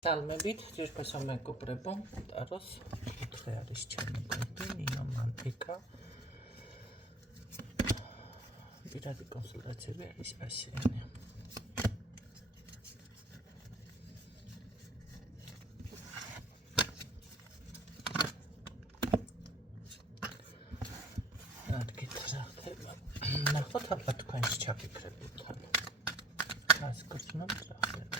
Salmebit, ძირფესო მეგობრებო, ტაროს კუთხე არის ჩემი გუნდი, ნინო მანტიკა. პირადი კონსულტაციები არის პასიანი. რადგეთ რა ხდება? ნახოთ ალბათ თქვენს ჩაფიქრებით თან. რას გრძნობთ რა ხდება?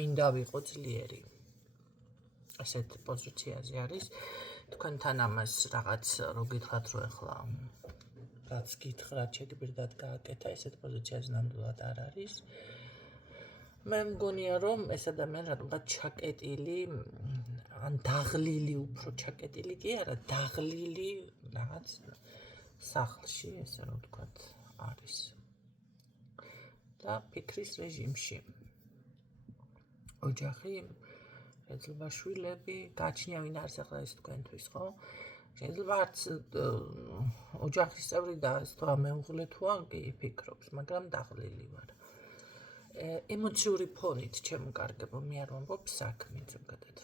მინდა ვიყო ძლიერი. ასეთ პოზიციაზე არის. თქვენთან ამას რაღაც რო გითხრათ რომ ახლა რაც გითხრათ შეგბირდათ გააკეთა, ესეთ პოზიციაზე ნამდვილად არ არის. მე მგონია რომ ეს ადამიანი რადგან ჩაკეტილი ან დაღლილი უფრო ჩაკეტილი კი არა, დაღლილი რაღაც სახლში, ესე რომ ვთქვათ, არის. და ფიქრის რეჟიმში. ოჯახი, შეიძლება შვილები, გაჩნია ვინ არის ახლა ეს თქვენთვის, ხო? შეიძლება არც ოჯახის წევრი და ეს თუ ამეუღლე თუა კი ფიქრობს, მაგრამ დაღლილი ვარ. ემოციური ფონით ჩემო კარგებო, მე არ ვამბობ საქმე ზოგადად.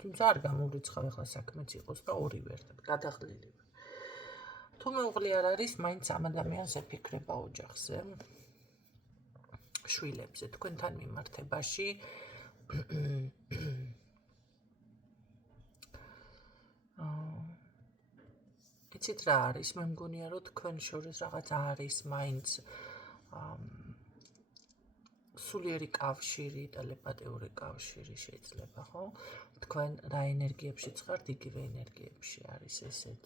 თუმცა არ გამოვრიცხავ ახლა საქმეც იყოს და ორივე ერთად გადაღლილი ვარ. თუ მეუღლე არ არის, მაინც ამ ადამიანს ეფიქრება ოჯახზე. შვილებზე თქვენთან მიმართებაში იცით რა არის, მე მგონია რომ თქვენ შორის რაღაც არის მაინც სულიერი კავშირი, ტელეპათიური კავშირი შეიძლება, ხო? თქვენ რა ენერგიებშიც ხართ, იგივე ენერგიებში არის ესეც.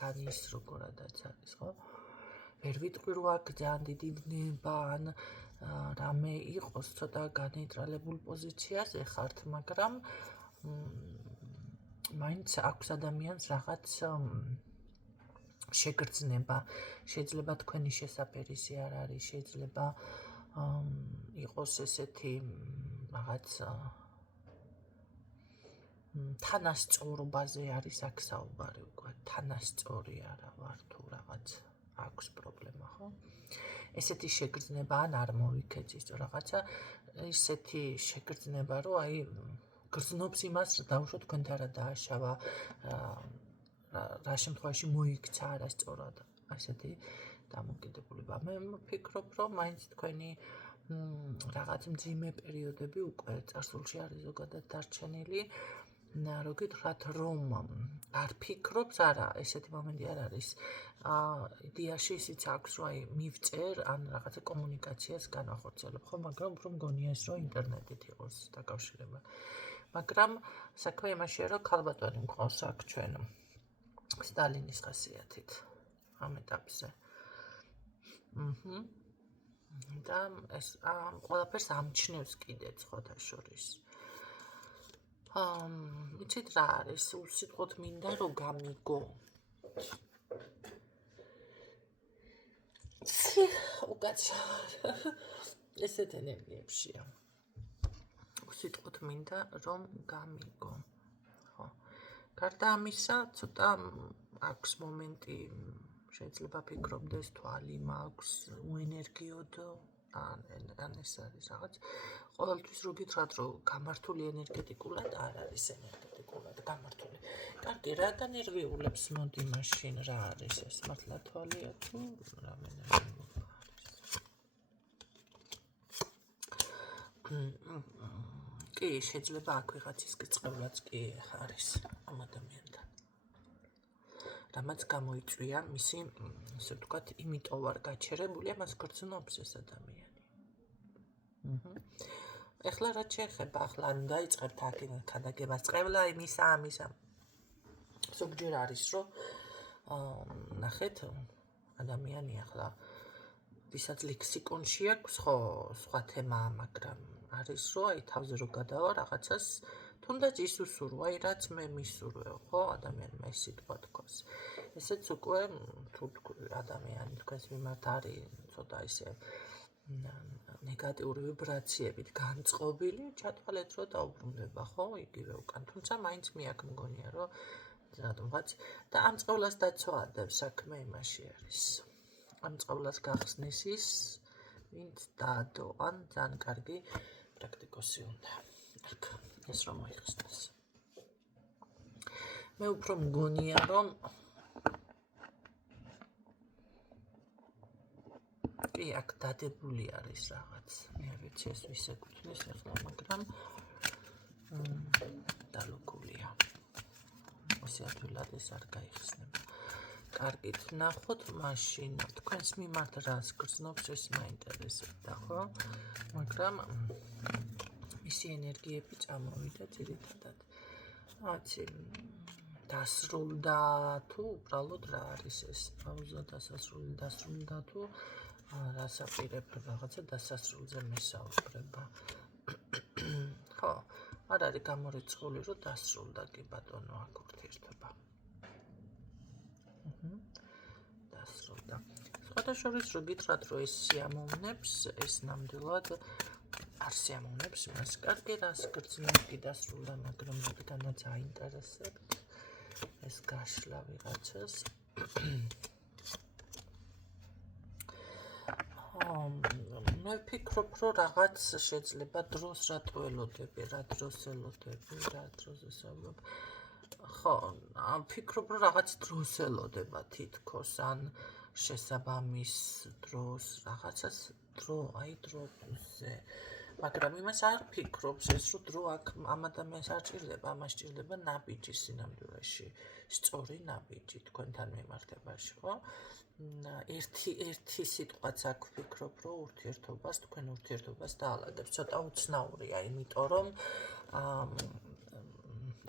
ან ის როგორადაც არის, ხო? ვერ ვიტყვი რომ აქ ძალიან დიდი ნება, ან რამე იყოს ცოტა განეიტრალებულ პოზიციაზე ხართ, მაგრამ მაინც აქვს ადამიანს რაღაც შეგრძნება, შეიძლება თქვენი შესაფერისი არ არის, შეიძლება იყოს ესეთი რაღაც თანასწორობაზე არის აქ საუბარი უკვე, თანასწორი არა ვარ თუ რაღაც აქვს პრობლემა, ხო? ესეთი შეგრძნება ან არ მოვიქეძის რაღაცა, ისეთი შეგრძნება, რომ აი გრძნობს იმას, დავუშვოთ თქვენთან რა დააშავა, რა შემთხვევაში მოიქცა არასწორად, ასეთი დამოკიდებულება. მე ვფიქრობ, რომ მაინც თქვენი რაღაც მძიმე პერიოდები უკვე წარსულში არის ზოგადად დარჩენილი. რო გითხრათ რომ არ ფიქრობს, არა, ესეთი მომენტი არ არის. იდეაში ისიც აქვს, რომ აი მივწერ, ან რაღაცა კომუნიკაციას განახორციელებ, ხო, მაგრამ უფრო მგონია ეს, რომ ინტერნეტით იყოს დაკავშირება. მაგრამ საქმე იმაშია, რომ ქალბატონი მყავს აქ ჩვენ სტალინის ხასიათით ამ ეტაპზე. და ეს ყველაფერს ამჩნევს კიდეც ხოთა შორის. იცით რა არის, უსიტყვოდ მინდა რომ გამიგო. ესეთ ენერგიებშია. უსიტყვოდ მინდა რომ გამიგო. ხო. გარდა ამისა, ცოტა აქვს მომენტი, შეიძლება ფიქრობდეს თვალი მაქვს, უენერგიოდ, ან ეს არის რაღაც. ყოველთვის რო გითხრათ, რომ გამართული ენერგეტიკულად არ არის ენერგეტიკულად გამართული. კარგი, რა განერვიულებს მოდი მაშინ რა არის ეს, მართლა თვალია თუ რამენაირ არის. კი, შეიძლება აქ ვიღაცის გწყევლაც კი არის ამ ადამიანთან. რამაც გამოიწვია მისი, ასე ვთქვათ, იმიტომ ვარ გაჩერებული, ამას გრძნობს ეს ადამიანი. ეხლა რაც შეეხება, ახლა ანუ დაიწყებთ აქ ქადაგებას წევლა იმისა ამისა. ზოგჯერ არის, რომ ნახეთ, ადამიანი ახლა ვისაც ლექსიკონში აქვს ხო სხვა თემაა, მაგრამ არის, რომ აი თავზე რო გადავა რაღაცას, თუნდაც ის უსურვა, აი რაც მე მისურვეო, ხო, ადამიანმა ეს სიტყვა თქვას. ესეც უკვე თუ ადამიანი თქვენს მიმართ არის ცოტა ისე ნეგატიური ვიბრაციებით განწყობილი, ჩათვალეთ, რომ დაუბრუნდება, ხო, იგივე უკან. თუმცა მაინც მე აქ მგონია, რომ რატომღაც და ამ წყევლას დაცვაადებს საქმე იმაში არის. ამ წყევლას გახსნის ის, ვინც დაადო, ან ძალიან კარგი პრაქტიკოსი უნდა. აქ ეს რომ მოიხსნას. მე უფრო მგონია, რომ კი აქ დადებული არის რაღაც. მე არ ვიცი ეს ვის ეკუთვნის ახლა, მაგრამ დალუქულია. ასე ადვილად ეს არ გაიხსნება. კარგით, ნახოთ მაშინ თქვენს მიმართ რას გრძნობს ეს მაინტერესებდა, ხო? მაგრამ მისი ენერგიები წამოვიდა ძირითადად. რაღაცი დასრულდა თუ უბრალოდ რა არის ეს პაუზა დასრულდა თუ რას აპირებ რაღაცა დასასრულზე მისაუბრება. ხო, არ არის გამორიცხული, რომ დასრულდა კი ბატონო აქ ურთიერთობა. დასრულდა. სხვადასხვა რო გითხრათ, რომ ეს სიამოვნებს, ეს ნამდვილად არ სიამოვნებს მას. კარგი, რას გრძნობს კი დასრულდა, მაგრამ რადგანაც აინტერესებთ ეს გაშლა ვიღაცას. მე ვფიქრობ, რომ რაღაც შეიძლება დროს რატო ელოდები, რა დროს ელოდები, რა დროს ესწავლობ. ხო, ვფიქრობ, რომ რაღაც დროს ელოდება თითქოს, ან შესაბამის დროს, რაღაცას აი დროზე. მაგრამ იმას არ ფიქრობს ეს, რომ დრო აქ ამ ადამიანს არ ჭირდება, ამას ჭირდება ნაბიჯი სინამდვილეში, სწორი ნაბიჯი თქვენთან მიმართებაში, ხო? ერთი სიტყვაც აქ ვფიქრობ, რომ თქვენ ურთიერთობას დაალაგებს. ცოტა უცნაურია, იმიტომ რომ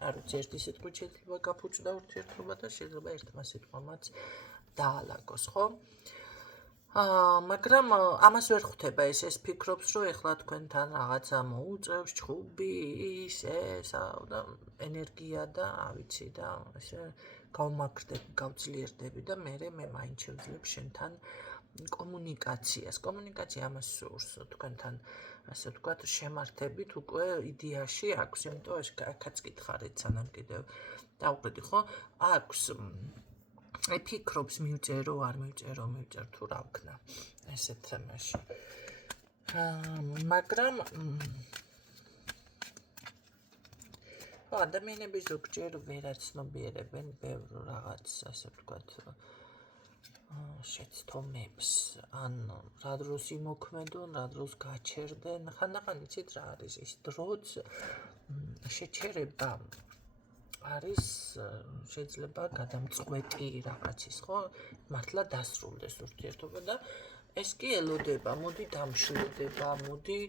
არ ვიცი, ერთი სიტყვით შეიძლება გაფუჭდა ურთიერთობა და შეიძლება ერთმა სიტყვამაც დაალაგოს, ხო? მაგრამ ამას ვერ ხვდება ეს ფიქრობს, რომ ეხლა თქვენთან რაღაცა მოუწევს, ჩხუბი, ის, ეს და ენერგია და ავიცი და ესე გავმაგრდები, გავძლიერდები და მე მაინც შევძლებ შენთან კომუნიკაციას. კომუნიკაცია ამას სურს თქვენთან, ასე ვთქვათ, შემართებით უკვე იდეაში აქვს, იმიტომ აქაც გითხარით სანამ კიდევ დავყრდი, ხო? აქვს ფიქრობს მივწერო, არ მივწერო თუ რა ვქნა ესეთ თემაში. მაგრამ ადამიანები ზოგჯერ ვერ აცნობიერებენ ბევრ რაღაც, ასე ვთქვათ, შეცდომებს, ან რა დროს იმოქმედონ, რა დროს გაჩერდნენ. ხანდახან იცით რა არის ის დროც შეჩერება არის შეიძლება გადამწყვეტი რაღაცის, ხო? მართლა დასრულდეს ურთიერთობა და ეს კი ელოდება, მოდი დამშლდება, მოდი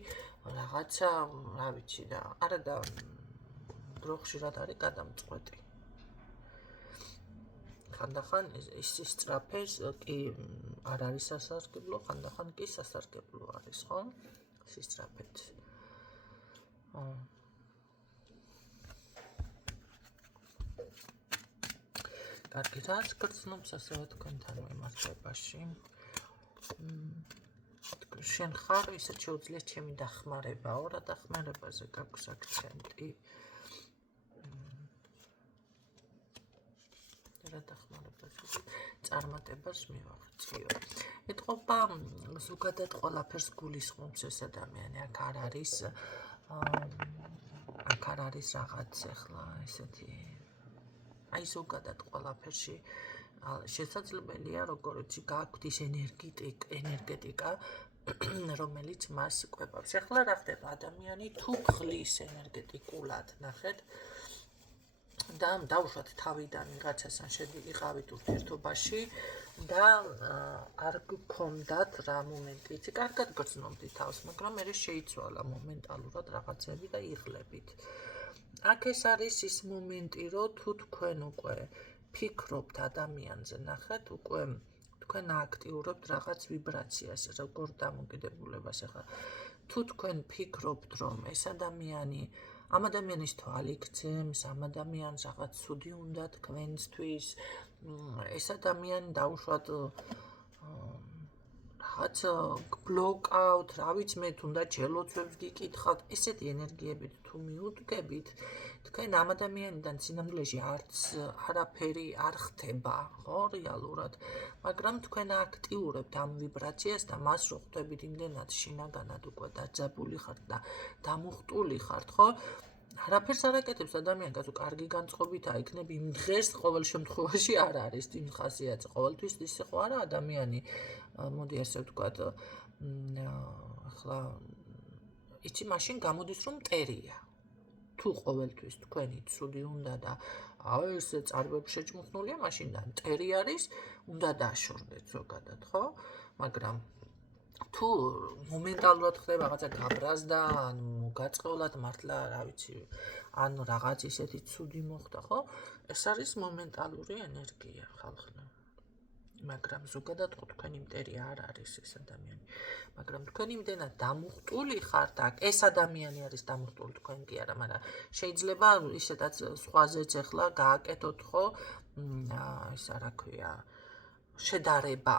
რაღაცა, რა ვიცი და არა და დრო ხშირად არის გადამწყვეტი. ხანდახან ის სწრაფეს კი არ არის სასარგებლო, ხანდახან კი სასარგებლო არის, ხო? სისწრაფეთ. კარგი, რაც გრძნობს ასევე თქვენთან მიმართებაში. შენ ხარ, ისეთ შეუძლია ჩემი დახმარებაო, რა დახმარებაზე გაქვს აქცენტი. რა დახმარებაზე წარმატებას მივაღწიო. ეთყობა ზოგადად ყველაფერს გულისხმობს ეს ადამიანი, აქ არ არის რაღაც ახლა ესეთი აი ზოგადად ყველაფერში შესაძლებელია, როგორც გაქვთ ის ენერგეტიკა, რომელიც მას კვებავს. ახლა რა ხდება, ადამიანი თუ ხლის ენერგეტიკულად, ნახეთ, და დავუშვათ თავიდან ვიღაცასთან შედიყავით ურთიერთობაში და არ გქონდათ რა მომენტი, იცი, კარგად გრძნობდით თავს, მაგრამ მე შეიცვალა მომენტალურად რაღაცები და იღლებით. აქ ეს არის ის მომენტი, რომ თუ თქვენ უკვე ფიქრობთ ადამიანზე, ნახეთ, უკვე თქვენ აქტიურობთ რაღაც ვიბრაციას, როგორ დამოკიდებულებას ახლა. თუ თქვენ ფიქრობთ, რომ ეს ადამიანი ამ ადამიანის თვალი გძემს, ამ ადამიანს რაღაც ცუდი უნდა თქვენთვის, ეს ადამიანი დაუშვათ რაღაც გბლოკავთ, რა ვიცი მე, თუნდაც ელოცვებს გიკითხავთ, ესეთი ენერგიებით თუ მიუდგებით, თქვენ ამ ადამიანიდან სინამდვილეში არაფერი არ ხდება, ხო, რეალურად, მაგრამ თქვენ აქტიურებთ ამ ვიბრაციას და მას რო ხვდებით იმდენად შინაგანად უკვე დაძაბული ხართ და დამუხტული ხართ, ხო? არაფერს არ აკეთებს ადამიანს, თუ კარგი განწყობითაა, იქნებ იმ დღეს ყოველ შემთხვევაში არ არის იმ ხასიათზე. ყოველთვის ისე ხო არა ადამიანი, მოდი ასე ვთქვათ, ახლა იცი, მაშინ გამოდის რომ მტერია. თუ ყოველთვის თქვენი ცუდი უნდა და ეს წარბები შეჭმუხნულია, მაშინ და მტერი არის, უნდა დაშორდეთ ზოგადად, ხო? მაგრამ თუ მომენტალურად ხდება რაღაცა გაბრაზდა, ან მოგაწყევლად მართლა, რა ვიცი, ან რაღაც ისეთი ცუდი მოხდა, ხო? ეს არის მომენტალური ენერგია ხალხო. მაგრამ ზოგადად ხო თქვენი მტერი არ არის ეს ადამიანი. მაგრამ თქვენ იმდენად დამუხტული ხართ, ეს ადამიანი არის დამუხტული, თქვენ კი არა, მაგრამ შეიძლება ისედაც სხვაზეც ახლა გააკეთოთ, ხო? ეს რა ქვია, შედარება.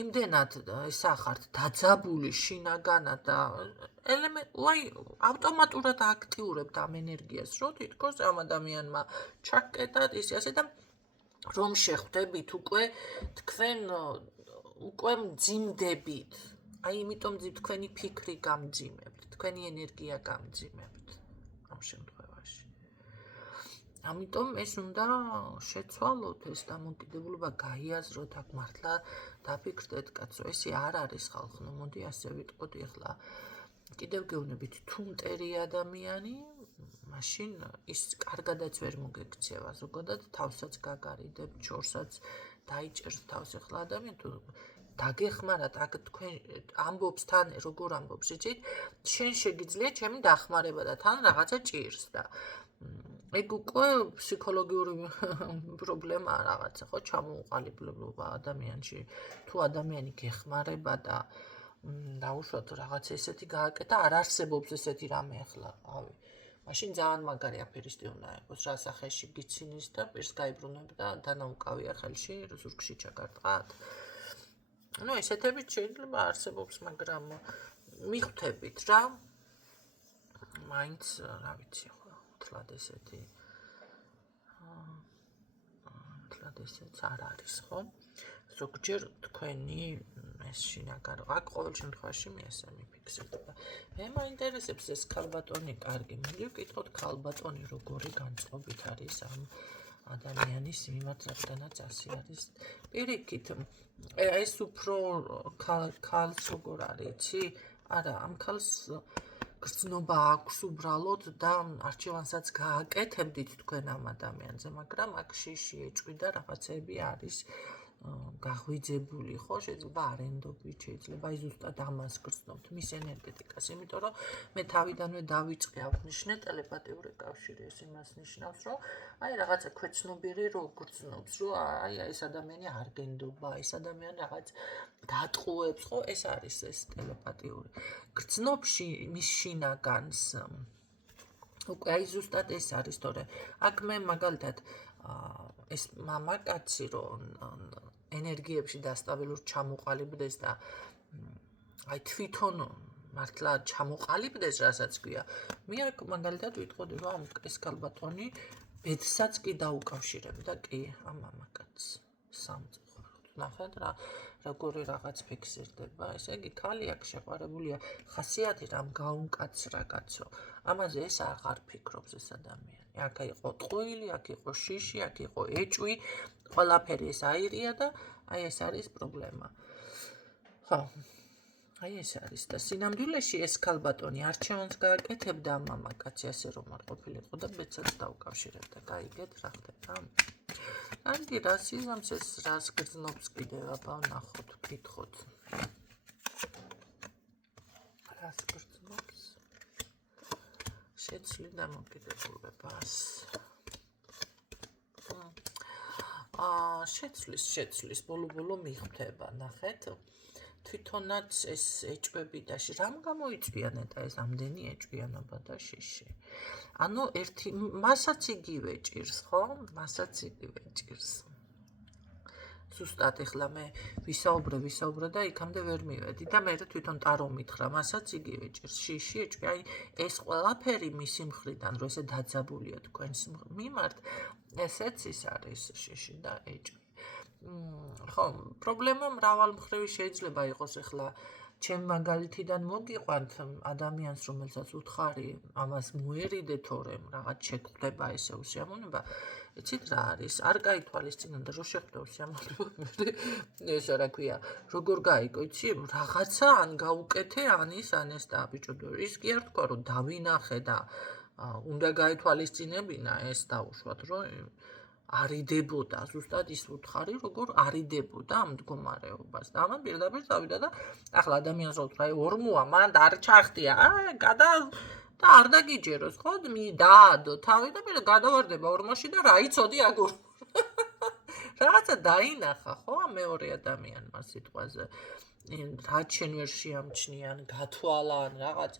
იმდენად ესა ხართ დაძაბული შინაგანად და ავტომატურად აქტიურებთ ამ ენერგიას, რომ თითქოს ამ ადამიანმა ჩაკეტად ისე ასე და რომ შეხვდებით უკვე თქვენ უკვე მძიმდებით. აი იმიტომ თქვენი ფიქრი გამძიმებთ, თქვენი ენერგია გამძიმებთ ამ შემთხვევაში. ამიტომ ეს უნდა შეცვალოთ, ეს დამოკიდებულება გაიაზროთ, აქ მართლა დაფიქრდეთ, კაცო, ესე არ არის ხალხო, მოდი ასე ვიტყოდი ახლა. კიდევ გეუბნებით, თუ მტერი ადამიანი, მაშინ ის კარგადაც ვერ მოგექცევა, ზოგადად თავსაც გაგარიდებ, ჩორსაც დაიჭერს თავს ახლა ადამიანი, თუ დაგეხმარათ, აქ თქვენ ამბობს თან, როგორ ამბობს, იცით? შენ შეგიძლია ჩემი დახმარება და თან რაღაცა ჭირს და ეგ უკვე ფსიქოლოგიური პრობლემაა რაღაცა, ხო, ჩამოუყალიბლობა ადამიანში. თუ ადამიანი გეხმარება და დაუშვათ რაღაც ესეთი გააკეთა, არ არსებობს ესეთი რამე ახლა, ავი. მაშინ ძალიან მაგარი აფერისტი უნდა იყოს, რა სახეში გიცინის და პირს გაიბრუნებ და დანაუკავია ხელში, ზურგში ჩაგარტყათ. ну ესეთები შეიძლება არსებობს, მაგრამ მიხვდებით რა. მაინც რა ვიცი, ხო, თლად ესეთი არ არის, ხო? ზოგჯერ თქვენი ეს შინაგანი, აქ ყოველ შემთხვევაში მე ესე მიფიქსირდა. მე მაინტერესებს ეს ქალბატონი კარგი, მოდი ვკითხოთ ქალბატონი როგორი განწყობით არის ამ ადამიანის მიმართ, რადგანაც ასე არის. პირიქით, ეს უფრო ქალს როგორ არის, იცი? არა, ამ ქალს გრძნობა აქვს უბრალოდ და არჩევანსაც გააკეთებდით თქვენ ამ ადამიანზე, მაგრამ აქ შიში ეჭვი და რაღაცები არის გაღვიძებული, ხო, შეიძლება არენდობით, შეიძლება აი ზუსტად ამას გრძნობთ, მის ენერგეტიკას, იმიტომ რომ მე თავიდანვე დავიწყე ავნიშნე ტელეპათიური კავშირი, ეს იმას ნიშნავს, რომ აი რაღაცა ქვეცნობიერი რო გრძნობს, რომ აი ეს ადამიანი არ გენდობა, ეს ადამიანი რაღაც დატყუებს, ხო, ეს არის ეს ტელეპათიური. გრძნობს მის შინაგანს. უკვე აი ზუსტად ეს არის, თორე აქ მე მაგალითად ეს მამაკაცი რო ენერგიებში დასტაბილურს ჩამოყალიბდეს და აი თვითონ მართლა ჩამოყალიბდეს, რასაც ქვია. მე აქ მაგალითად ვიტყოდი, რომ ეს ქალბატონი ბედსაც კი დაუკავშირებდა კი ამ მამაკაცს სამწუხაროდ. ნახეთ რა, როგორი რაღაც ფიქსირდება, ესე იგი ქალი აქ შეყვარებულია, ხასიათი რამ გაუმკაცრა კაცო. ამაზე ეს აღარ ფიქრობს ეს ადამიანი. აქ იყო ტყუილი, აქ იყო შიში, აქ იყო ეჭვი, ყველაფერი ეს აირია და აი ეს არის პრობლემა. ხო. აი ეს არის და სინამდვილეში ეს ქალბატონი არჩევანს გააკეთებდა მამაკაცი ასე რომ არ ყოფილიყო და მეცაც დავკავშირებდა. გაიგეთ რა ხდება? ანდი რა სიზამს ეს რას გრძნობს კიდევ აბა ნახოთ, ვკითხოთ. რას გრძნობს? შეცვლი დამოკიდებულებას. შეცვლის ბოლო მიხვდება, ნახეთ. თვითონაც ეს ეჭვები და რამ გამოიწვიან და ეს ამდენი ეჭვიანობა და შიში. ანუ ერთი მასაც იგივე ჭირს, ხო? მასაც იგივე ჭირს. ზუსტად ეხლა მე ვისაუბრე და იქამდე ვერ მივედი და მე თვითონ ტარო მითხრა, მასაც იგივე ჭირს, შიში, ეჭვი. აი ეს ყველაფერი მისი მხრიდან, რომ ესე დაძაბულია თქვენს მიმართ, ესეც ის არის შიში და ეჭვი. ხო, პრობლემა მრავალმხრივი შეიძლება იყოს ეხლა ჩემ მაგალითიდან მოგიყვანთ ადამიანს, რომელსაც უთხარი ამას მოერიდე თორემ რაღაც შეგვდება ესე უსიამოვნება. იცით რა არის? არ გაითვალისწინებდა რომ შეხვდა უსიამოვნება. ესა რა ქვია, როგორ გაიგო, იცი, რაღაცა ან გაუკეთე, ან ეს დააბიჭოდო. ის კი არ თქვა რომ დავინახე და უნდა გაითვალისწინებინა ეს დაუშვათ, რომ არიდებოდა, ზუსტად ის უთხარი, როგორ არიდებოდა ამ მდგომარეობას. და ამან პირდაპირ წავიდა და ახლა ადამიანს რო უთხრა, ორმოა, მან არ ჩახტია, და არ დაგიჯეროს, ხო? დაადო თავი და პირდაპირ გადავარდება ორმოში და რა იცოდი აგურ. რაღაცა დაინახა, ხო, მეორე ადამიანმა სიტყვაზე. რაც შენ ვერ შეამჩნიან, გათვალა ან რაღაც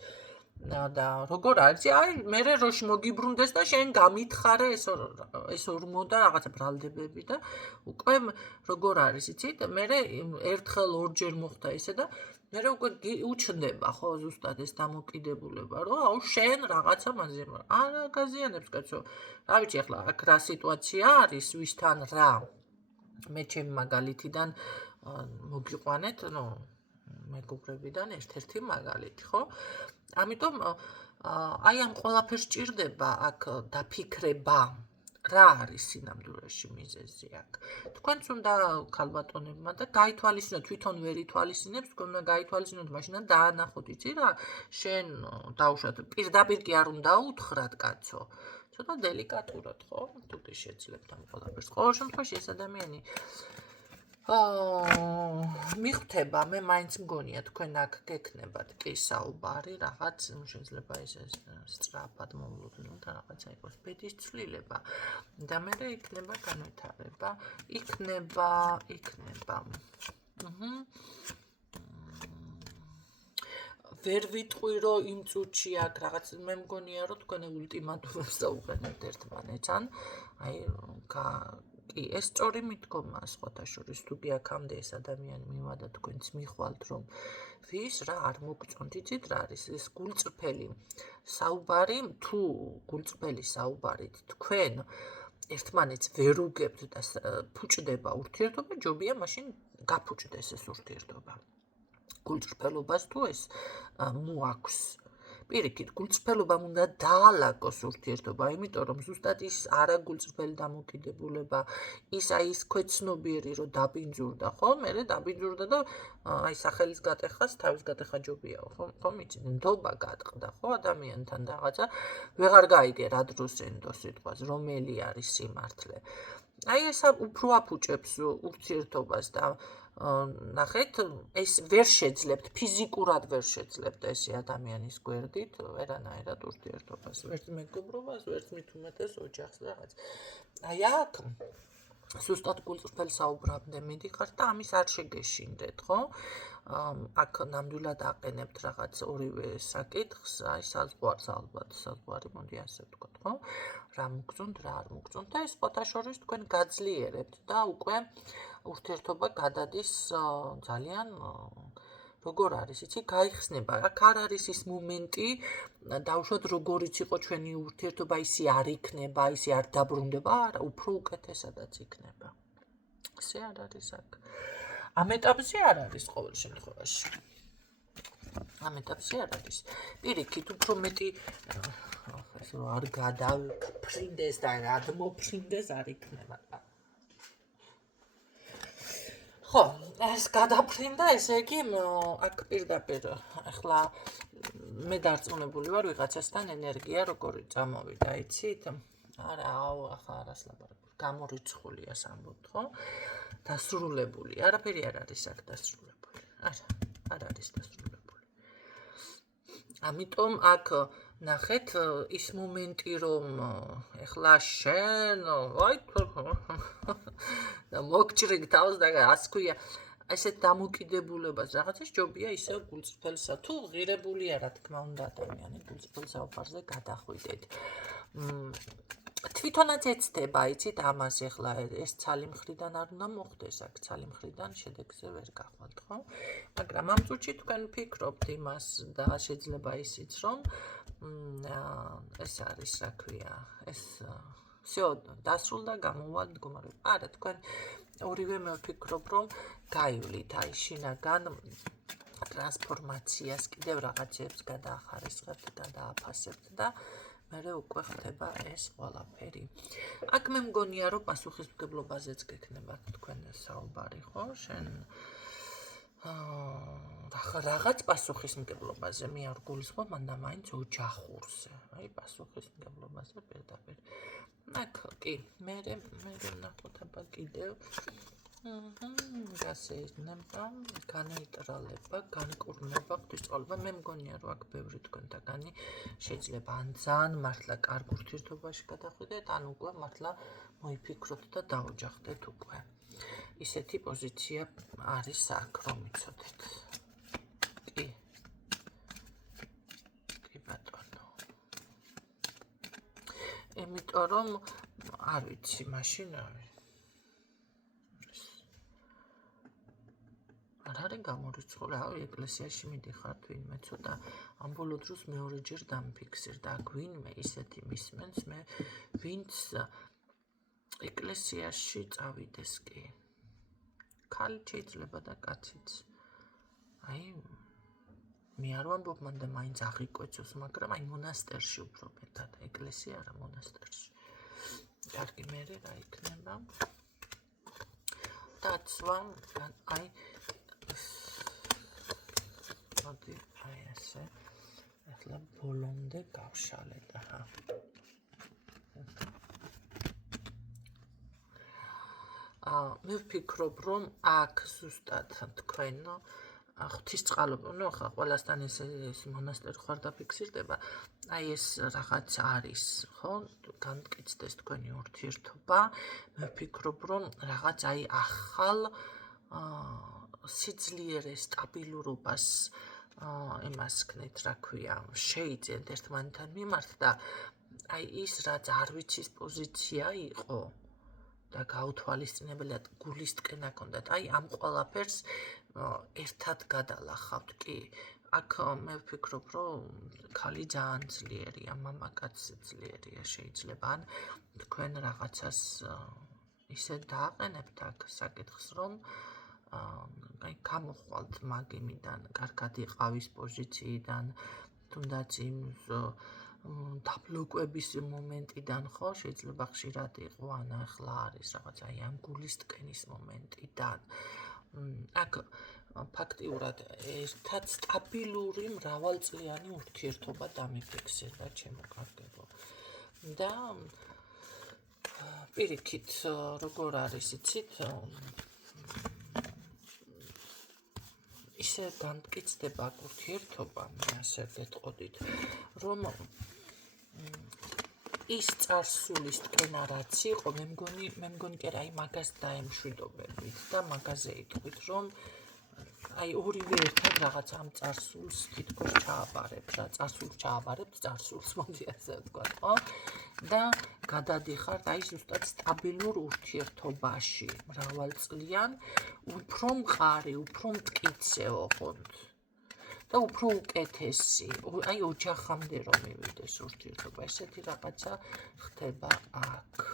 და როგორ არის? აი, მე როში მოგიბრუნდეს და შენ გამითხარე ეს ორმო და რაღაცა ბრალდებები და უკვე როგორ არის, იცით? მე ერთხელ ორჯერ მოხდა ესე და მე უკვე უჩნდება, ხო, ზუსტად ეს დამოკიდებულება, რომ აუ შენ რაღაცა მაზე არ გაზიანებს, კაცო. რა ვიცი, ახლა აქ რა სიტუაცია არის, ვისთან რა? მე ჩემი მაგალითიდან მოგიყვანეთ, მეგობრებიდან ერთ-ერთი მაგალითი, ხო? ამიტომ აი ამ ყველაფერს ჭირდება აქ დაფიქრება, რა არის სინამდვილეში მიზეზი აქ. თქვენც უნდა ქალბატონებმა და გაითვალისწინოთ, თვითონ ვერ ითვალისწინებს, თქვენ უნდა გაითვალისწინოთ, მაშინ დაანახოთ, იცი რა, შენ დაუშვათ, პირდაპირ კი არ უნდა უთხრათ, კაცო. ცოტა დელიკატურად, ხო? თუ კი შეძლებთ ამ ყველაფერს. ყოველ შემთხვევაში ეს ადამიანი მიხვდება, მე მაინც მგონია თქვენ აქ გექნებათ კი საუბარი, რაღაც შეიძლება ეს სწრაფად მოვლოდნოთ და რაღაცა იყოს ბედის ცვლილება და მე იქნება განვითარება, იქნება. ვერ ვიტყვი რომ იმ წუთში აქ რაღაც მე მგონია რომ თქვენ ულტიმატუმს დაუყენებთ ერთმანეთთან, აი კი, ეს სწორი მიდგომაა სხვათა შორის, თუ კი აქამდე ეს ადამიანი მივადა თქვენც მიხვალთ, რომ ვის რა არ მოგწონთ, იცით რა არის ეს გულწრფელი საუბარი, თუ გულწრფელი საუბარით თქვენ ერთმანეთს ვერ უგებთ და ფუჭდება ურთიერთობა, ჯობია მაშინ გაფუჭდეს ეს ურთიერთობა. გულწრფელობას თუ ეს მოაქვს. პირიქით, გულწრფელობამ უნდა დაალაგოს ურთიერთობა, იმიტომ რომ ზუსტად ის არაგულწრფელი დამოკიდებულება, ის ქვეცნობიერი რომ დაბინძურდა, ხო? მე დაბინძურდა და აი სახელის გატეხას თავის გატეხა ჯობიაო, ხო მიცით? ნდობა გატყდა, ხო ადამიანთან რაღაცა, ვეღარ გაიგე რა დროს ენდო სიტყვას, რომელი არის სიმართლე. აი ეს უფრო აფუჭებს ურთიერთობას და ნახეთ, ეს ვერ შეძლებთ, ფიზიკურად ვერ შეძლებთ ესე ადამიანის გვერდით, ვერანაირად ურთიერთობას, ვერც მეგობრობას, ვერც მით უმეტეს ოჯახს რაღაც. აი აქ ზუსტად გულწრფელ საუბრამდე მიდიხართ და ამის არ შეგეშინდეთ, ხო? აქ ნამდვილად აყენებთ რაღაც ორივე საკითხს, აი საზღვარს ალბათ, საზღვარი მოდი ასე ვთქვათ, ხო? რა მოგწონთ, რა არ მოგწონთ და ეს სხვათა შორის თქვენ გაძლიერებთ და უკვე ურთიერთობა გადადის ძალიან როგორ არის, იცი, გაიხსნება. აქ არ არის ის მომენტი, დაუშვათ როგორიც იყო ჩვენი ურთიერთობა, ისე არ იქნება, ისე არ დაბრუნდება, არა, უფრო უკეთესადაც იქნება. ესე არ არის აქ. ამ ეტაპზე არ არის ყოველ შემთხვევაში. ამ ეტაპზე არ არის. პირიქით, უფრო მეტი ეს რომ არ გადაფრინდეს და გადმოფრინდეს არ იქნება. ხო, ეს გადაფრინდა, ესე იგი, აქ პირდაპირ ახლა მე დარწმუნებული ვარ ვიღაცასთან ენერგია როგორი წამოვიდა, იცით? არა, ახლა არას ლაპარაკობ. გამორიცხულია სამბობთ, ხო? დასრულებული. არაფერი არ არის აქ დასრულებული. არ არის დასრულებული. ამიტომ აქ ნახეთ ის მომენტი რომ ეხლა შენ აი და მოგჭრიგ თავს და ასე ქვია ასეთ დამოკიდებულებას რაღაცა ჯობია ისევ გულწრფელსა თუ ღირებული არა თქმა უნდა ადამიანი გულწრფელ საუბარზე გადახვიდეთ თვითონაც ეცდება იცით ამას ეხლა ეს ცალი მხრიდან არ უნდა მოხდეს აქ ცალი მხრიდან შედეგზე ვერ გახვალთ ხო მაგრამ ამ წუთში თქვენ ფიქრობთ იმას და შეიძლება ისიც რომ ეს არის რა ქვია ეს всё დასრულდა გამოვა მდგომარეობა არა თქვენ ორივე მე ვფიქრობ რომ გაივლით აი შინაგან ტრანსფორმაციას კიდევ რაღაცებს გადაახარისხებთ გადააფასებთ და მერე უკვე ხდება ეს ყველაფერი აქ მე მგონია რომ პასუხისმგებლობაზეც გექნება თქვენ საუბარი ხო შენ რაღაც პასუხისმგებლობაზე მე არ გულისხმობ მანდა მაინც ოჯახურზე აი პასუხისმგებლობაზე პირდაპირ აქ კი მე ვნახოთ აბა კიდევ გასეირნება, განეიტრალება, განკურნება, ღვთისმწყალობა მე მგონია რომ აქ ბევრი თქვენთაგანი შეიძლება ან ძალიან მართლა კარგ ურთიერთობაში გადახვიდეთ, ან უკვე მართლა მოიფიქროთ და დაოჯახდეთ უკვე. ისეთი პოზიცია არის აქ რომ იცოდეთ. კი ბატონო. იმიტომ რომ არ ვიცი, მაშინ არ არის გამორიცხული, ეკლესიაში მიდიხართ ვინმე ცოტა ამ ბოლო დროს მეორეჯერ დამფიქსირდა აქ ვინმე ისეთი მისმენს მე ვინც ეკლესიაში წავიდეს კი ქალი შეიძლება და კაციც აი მე არ ვამბობ მანდა მაინც აღიკვეცოს მაგრამ აი მონასტერში უფრო მეტად ეკლესია არა მონასტერში კარგი მე რა იქნება დაცვა აი მოდი აი ესე ახლა ბოლომდე გავშალე და მე ვფიქრობ რომ აქ ზუსტად თქვენ ღვთისმწყალობა ნუ ხა ყველასთან ეს მონასტერი ხარ დაფიქსირდება აი ეს რაღაც არის ხო განმტკიცდეს თქვენი ურთიერთობა მე ვფიქრობ რომ რაღაც აი ახალ სიძლიერე სტაბილურობას იმას ქნით რა ქვია შეიძენთ ერთმანეთთან მიმართ და აი ის რაც არ ვიცის პოზიცია იყო და გაუთვალისწინებელად გულისტკენა ქონდათ აი ამ ყველაფერს ერთად გადალახავთ კი აქ მე ვფიქრობ რომ ქალი ძალიან ძლიერია მამაკაცი ძლიერია შეიძლება ან თქვენ რაღაცას ისე დააყენებთ აქ საკითხს რომ აი გამოხვალთ მაგიმიდან კარგად იყავის პოზიციიდან თუნდაც იმ დაბლოკების მომენტიდან ხო შეიძლება ხშირად იყო ან ახლა არის რაღაც აი ამ გულისტკენის მომენტიდან აქ ფაქტიურად ერთად სტაბილური მრავალწლიანი ურთიერთობა დამიფიქსირდა ჩემო კარგებო და პირიქით როგორ არის იცით ისე განმტკიცდება ურთიერთობა მე ასე გეტყოდით რომ ის წარსულის თქვენა რაც იყო მე მგონი კი რა აი მაგას დაემშვიდობებით და მაგაზე იტყვით რომ აი ორივე ერთად რაღაც ამ წარსულს თითქოს ჩააბარებთ რა წარსულს ჩააბარებთ წარსულს მოდი ასე ვთქვა ხო და გადადიხართ აი ზუსტად სტაბილურ ურთიერთობაში მრავალწლიან უფრო მყარი უფრო მტკიცე ოღონდ და უფრო უკეთესი აი ოჯახამდე რომ მივიდეს ურთიერთობა ესეთი რაღაცა ხდება აქ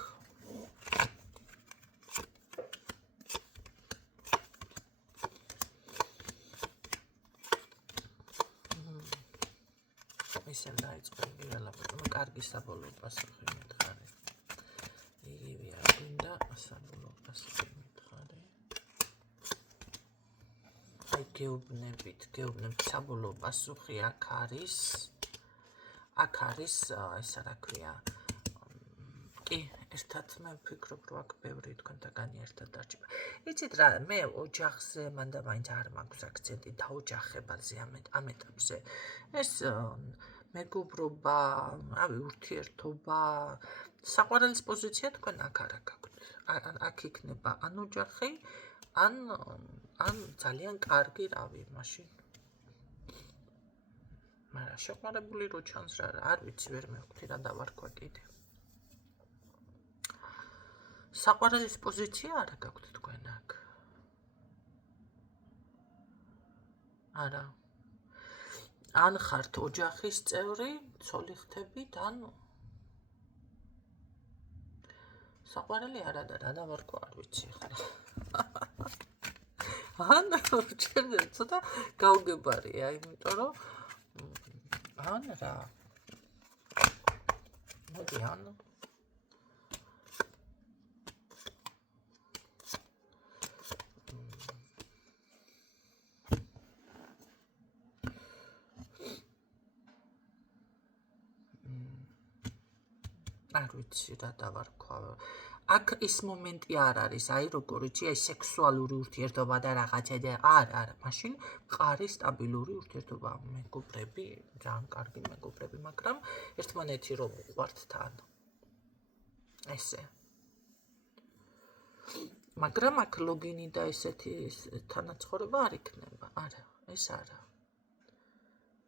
ისე დაიწყო ველაპარაკო კარგი საბოლოო პასუხი მითხარი იგივეა გინდა საბოლოო პასუხი მითხარი გეუბნებით, საბოლოო პასუხი აქ არის, ეს რა ქვია, კი, ერთად მე ვფიქრობ, რომ აქ ბევრი თქვენთაგანი ერთად დარჩება. იცით რა, მე ოჯახზე მანდა მაინც არ მაქვს აქცენტი დაოჯახებაზე ამ ეტაპზე. ეს მეგობრობა, ურთიერთობა, საყვარელის პოზიცია თქვენ აქ არა გაქვთ. აქ იქნება ან ოჯახი, ან ძალიან კარგი რავი, მაშინ. მაგრამ შეყვარებული რო ჩანს რა, არ ვიცი, ვერ მივხვდი რა დავარქვა კიდე. საყვარელის პოზიცია არა გაქვთ თქვენ აქ. არა. ან ხართ ოჯახის წევრი, ცოლი ხდებით, ან საყვარელი არა და რა დავარქვა არ ვიცი ახლა. ან რჩერდე ცოტა გავგებარია, იმიტომ რომ ან რა. მოდი ან არ ვიცი რა დავარქვა. აქ ის მომენტი არ არის, აი როგორ იცი, აი სექსუალური ურთიერთობა და რაღაცა და არა, მაშინ მყარი სტაბილური ურთიერთობა, მეგობრები, ძალიან კარგი მეგობრები, მაგრამ ერთმანეთი რომ უყვართ თან. ესე. მაგრამ აქ ლოგინი და ესეთი თანაცხოვრება არ იქნება, არა, ეს არა.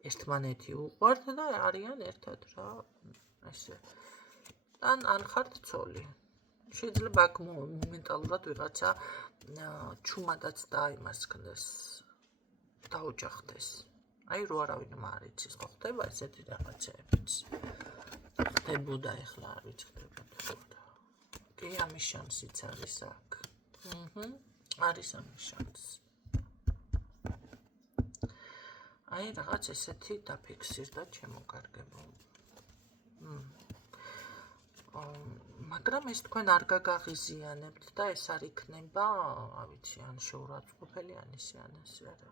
ერთმანეთი უყვართ და არიან ერთად რა, ესე. ან ხართ ცოლი. შეიძლება აქ მომენტალურად ვიღაცა ჩუმადაც დაიმასქნდეს, დაოჯახდეს. აი რო არავინ მარიცის, ხო ხდება ესეთი რაღაცეებიც. ხდებოდა ეხლა არ ვიცი ხდებოდა. კი, ამის შანსიც არის აქ. არის ამის შანსი. აი რაღაც ესეთი დაფიქსირდა ჩემო კარგებო. მაგრამ ეს თქვენ არ გაგაღიზიანებთ და ეს არ იქნება, ავიცი, ან შეურაცხყოფელი, ან ისე, ან ესე არა.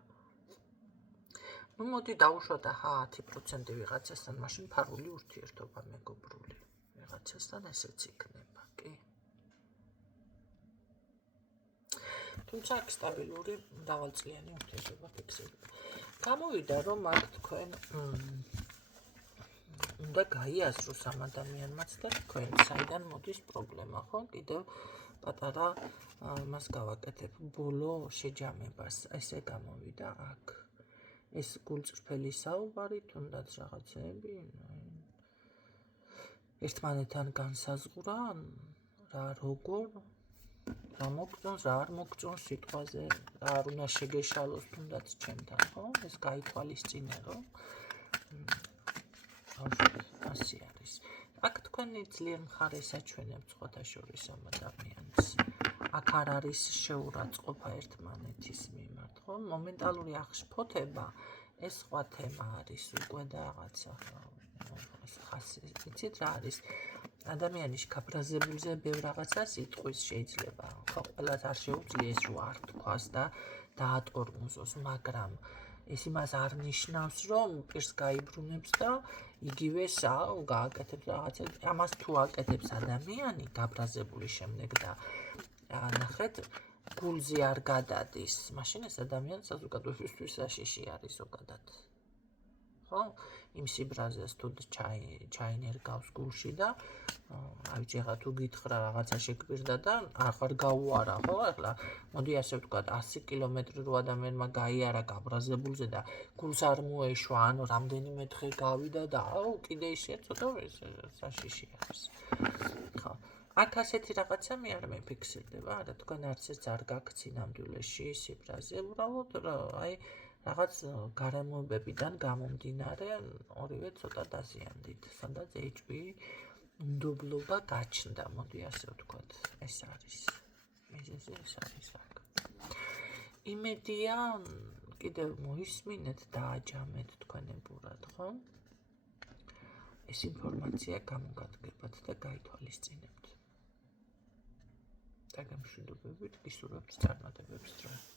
ნუ მოდი დავუშვათ 10% ვიღაცასთან, მაშინ ფარული ურთიერთობა მეგობრული. ვიღაცასთან ესეც იქნება, კი. თუმცა აქ სტაბილური მრავალწლიანი ურთიერთობა ფიქსირდება. გამოვიდა რომ აქ თქვენ უნდა გაიაზროს ამ ადამიანმაც და თქვენ საიდან მოდის პრობლემა, ხო? კიდევ პატარა მას გავაკეთებ ბოლო შეჯამებას. ესე გამოვიდა აქ. ეს გულწრფელი საუბარი, თუნდაც რაღაცეები, ერთმანეთთან განსაზღვრა, რა როგორ, რა მოგწონს, რა არ მოგწონს სიტყვაზე, რა არ უნდა შეგეშალოს თუნდაც ჩემთან, ხო? ეს გაითვალისწინე, რომ ასე არის. აქ თქვენი ძლიერ მხარეს აჩვენებთ სხვათა შორის ამ ადამიანს. აქ არ არის შეურაცხყოფა ერთმანეთის მიმართ, ხო? მომენტალური აღშფოთება, ეს სხვა თემა არის უკვე და რაღაცა ხასი. იცით რა არის? ადამიანის გაბრაზებულზე ბევრ რაღაცას იტყვის შეიძლება, ხო? ყველას არ შეუძლია ეს რო არ თქვას და დაატორმოზოს, მაგრამ ეს იმას არ ნიშნავს, რომ პირს გაიბრუნებს და იგივე გააკეთებს რაღაცა. ამას თუ აკეთებს ადამიანი გაბრაზებული შემდეგ და ნახეთ, გულზე არ გადადის, მაშინ ეს ადამიანი საზოგადოებისთვის საშიში არის ზოგადად. ხო? იმ სიბრაზეს თუ ჩაინერგავს გულში და აი ვიღა თუ გითხრა რაღაცა შეგვირდა და აღარ გაუარა, ხო? ახლა მოდი ასე ვთქვათ 100 კილომეტრი რო ადამიანმა გაიარა გაბრაზებულზე და გულს არ მოეშვა, ანუ რამდენიმე დღე გავიდა და კიდე ისე ცოტა საშიში არის. ხო. აქ ასეთი რაღაცა მე არ მეფიქსირდება, არა თქვენ არც ეს არ გაქვთ ნამდვილეში სიბრაზე, უბრალოდ აი რაღაც გარემოებებიდან გამომდინარე ორივე ცოტა დაზიანდით, სადაც HP ნდობლობა გაჩნდა, მოდი ასე ვთქვათ, ეს არის. ეს არის აქ. იმედია კიდევ მოისმინეთ და აჯამეთ თქვენებურად, ხო? ეს ინფორმაცია გამოგადგებათ და გაითვალისწინებთ. დაგემშვიდობებით, გისურვებთ წარმატებებს დრო.